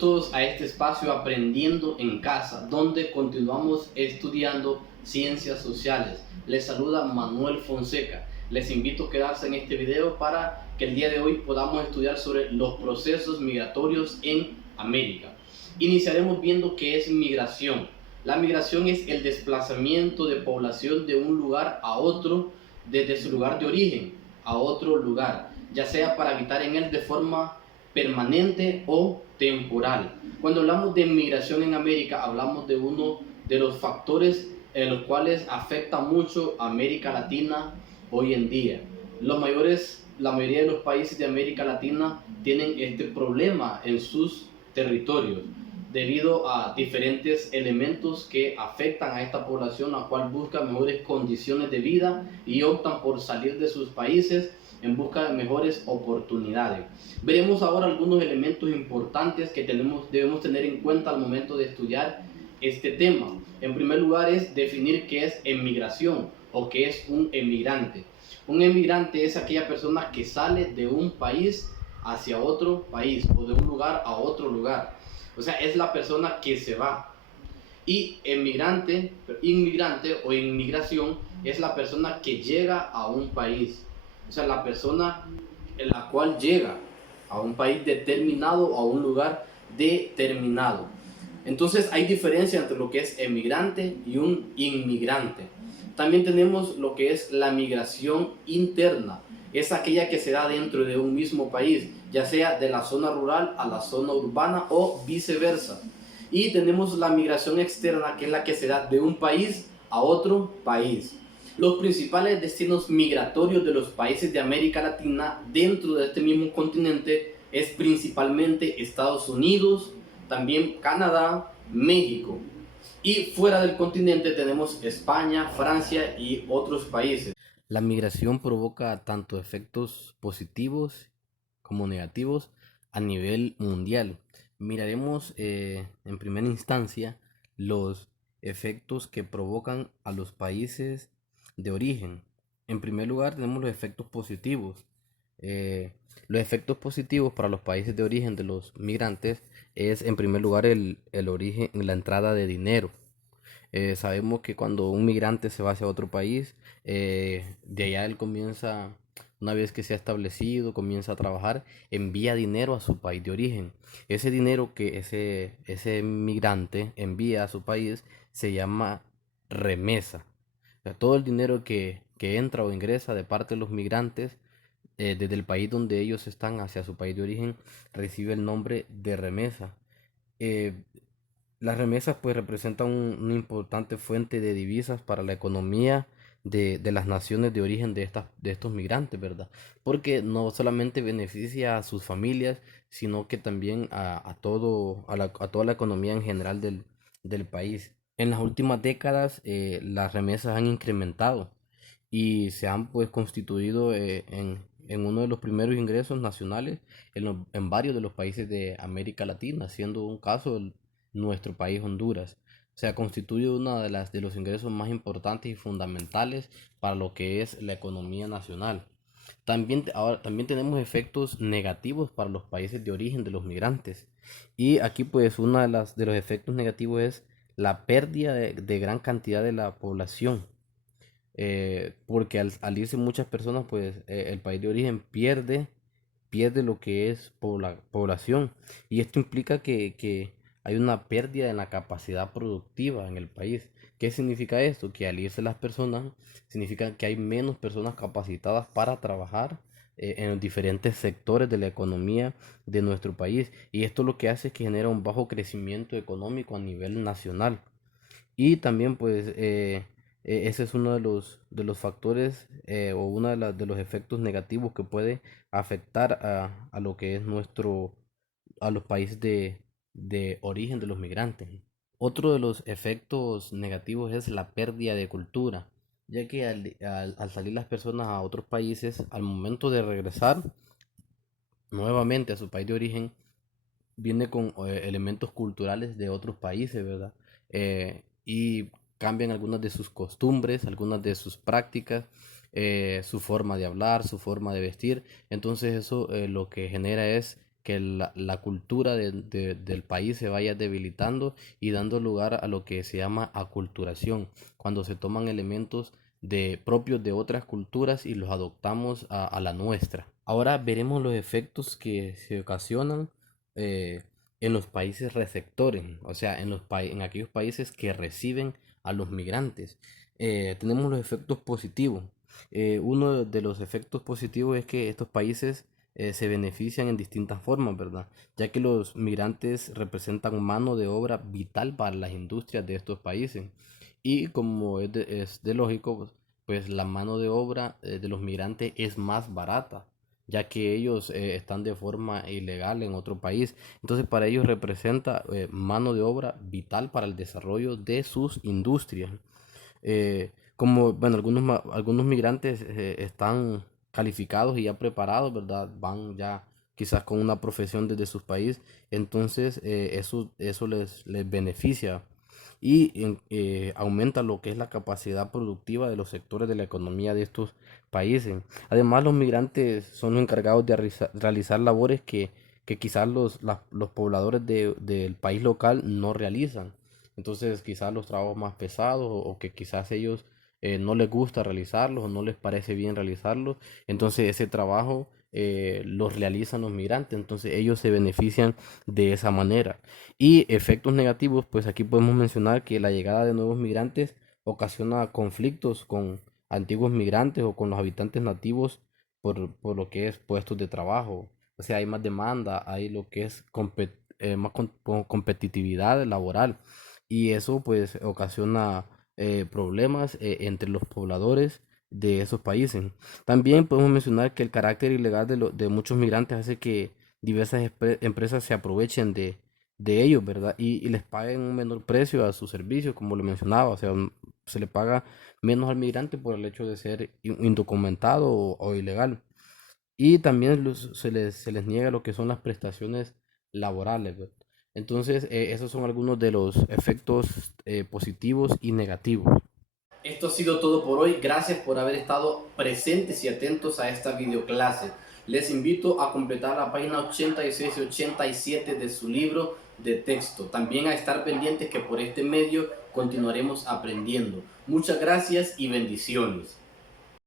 todos a este espacio Aprendiendo en Casa, donde continuamos estudiando ciencias sociales. Les saluda Manuel Fonseca. Les invito a quedarse en este video para que el día de hoy podamos estudiar sobre los procesos migratorios en América. Iniciaremos viendo qué es migración. La migración es el desplazamiento de población de un lugar a otro, desde su lugar de origen a otro lugar, ya sea para habitar en él de forma permanente o temporal. Cuando hablamos de migración en América, hablamos de uno de los factores en los cuales afecta mucho a América Latina hoy en día. La mayoría de los países de América Latina tienen este problema en sus territorios debido a diferentes elementos que afectan a esta población, la cual busca mejores condiciones de vida y optan por salir de sus países en busca de mejores oportunidades. Veremos ahora algunos elementos importantes que debemos tener en cuenta al momento de estudiar este tema. En primer lugar es definir qué es emigración o qué es un emigrante. Un emigrante es aquella persona que sale de un país hacia otro país o de un lugar a otro lugar. O sea, es la persona que se va. Y inmigrante o inmigración es la persona que llega a un país. O sea, la persona en la cual llega a un país determinado o a un lugar determinado. Entonces hay diferencia entre lo que es emigrante y un inmigrante. También tenemos lo que es la migración interna. Es aquella que se da dentro de un mismo país, ya sea de la zona rural a la zona urbana o viceversa. Y tenemos la migración externa, que es la que se da de un país a otro país. Los principales destinos migratorios de los países de América Latina dentro de este mismo continente es principalmente Estados Unidos, también Canadá, México. Y fuera del continente tenemos España, Francia y otros países. La migración provoca tanto efectos positivos como negativos a nivel mundial. Miraremos en primera instancia los efectos que provocan a los países de origen. En primer lugar tenemos los efectos positivos. Eh, los efectos positivos para los países de origen de los migrantes es en primer lugar el origen, la entrada de dinero. Sabemos que cuando un migrante se va hacia otro país, de allá él comienza, una vez que se ha establecido, comienza a trabajar, envía dinero a su país de origen. Ese dinero que ese migrante envía a su país se llama remesa. O sea, todo el dinero que entra o ingresa de parte de los migrantes desde el país donde ellos están hacia su país de origen recibe el nombre de remesa. Eh, las remesas pues representan una importante fuente de divisas para la economía de las naciones de origen de estos migrantes, ¿verdad? Porque no solamente beneficia a sus familias, sino que también a toda la economía en general del país. En las últimas décadas las remesas han incrementado y se han pues constituido en uno de los primeros ingresos nacionales en varios de los países de América Latina, siendo un caso nuestro país Honduras. O sea, constituye uno de los ingresos más importantes y fundamentales para lo que es la economía nacional. También tenemos efectos negativos para los países de origen de los migrantes. Y aquí pues uno de los efectos negativos es la pérdida de gran cantidad de la población. Porque al irse muchas personas, pues el país de origen pierde lo que es población. Y esto implica que hay una pérdida en la capacidad productiva en el país. ¿Qué significa esto? Que al irse las personas, significa que hay menos personas capacitadas para trabajar en los diferentes sectores de la economía de nuestro país. Y esto lo que hace es que genera un bajo crecimiento económico a nivel nacional. Y también pues ese es uno de los factores o uno de los efectos negativos que puede afectar a lo que es a los países de origen de los migrantes. Otro de los efectos negativos es la pérdida de cultura, ya que al salir las personas a otros países, al momento de regresar nuevamente a su país de origen, viene con elementos culturales de otros países, ¿verdad? Y cambian algunas de sus costumbres, algunas de sus prácticas, su forma de hablar, su forma de vestir. Entonces eso lo que genera es que la cultura del país se vaya debilitando y dando lugar a lo que se llama aculturación, cuando se toman elementos propios de otras culturas y los adoptamos a la nuestra. Ahora veremos los efectos que se ocasionan eh, en los países receptores, o sea, en aquellos países que reciben a los migrantes. Tenemos los efectos positivos. Uno de los efectos positivos es que estos países se benefician en distintas formas, ¿verdad? Ya que los migrantes representan mano de obra vital para las industrias de estos países. Y como es de lógico, pues la mano de obra de los migrantes es más barata, ya que ellos están de forma ilegal en otro país. Entonces para ellos representa mano de obra vital para el desarrollo de sus industrias. Como, bueno, algunos migrantes están calificados y ya preparados, ¿verdad? Van ya quizás con una profesión desde sus países, entonces eso les beneficia y aumenta lo que es la capacidad productiva de los sectores de la economía de estos países. Además, los migrantes son los encargados de realizar labores que quizás los pobladores del país local no realizan. Entonces, quizás los trabajos más pesados o que quizás ellos no les gusta realizarlos o no les parece bien realizarlos. Entonces, ese trabajo los realizan los migrantes. Entonces, ellos se benefician de esa manera. Y efectos negativos, pues aquí podemos mencionar que la llegada de nuevos migrantes ocasiona conflictos con antiguos migrantes o con los habitantes nativos por lo que es puestos de trabajo. O sea, hay más demanda, hay lo que es más competitividad laboral y eso pues ocasiona problemas entre los pobladores de esos países. También podemos mencionar que el carácter ilegal de muchos migrantes hace que diversas empresas se aprovechen de ellos, ¿verdad? Y les paguen un menor precio a sus servicios, como lo mencionaba, o sea, se le paga menos al migrante por el hecho de ser indocumentado o ilegal. Y también se les niega lo que son las prestaciones laborales, ¿verdad? Entonces, esos son algunos de los efectos positivos y negativos. Esto ha sido todo por hoy. Gracias por haber estado presentes y atentos a esta videoclase. Les invito a completar la página 86 y 87 de su libro de texto. También a estar pendientes que por este medio continuaremos aprendiendo. Muchas gracias y bendiciones.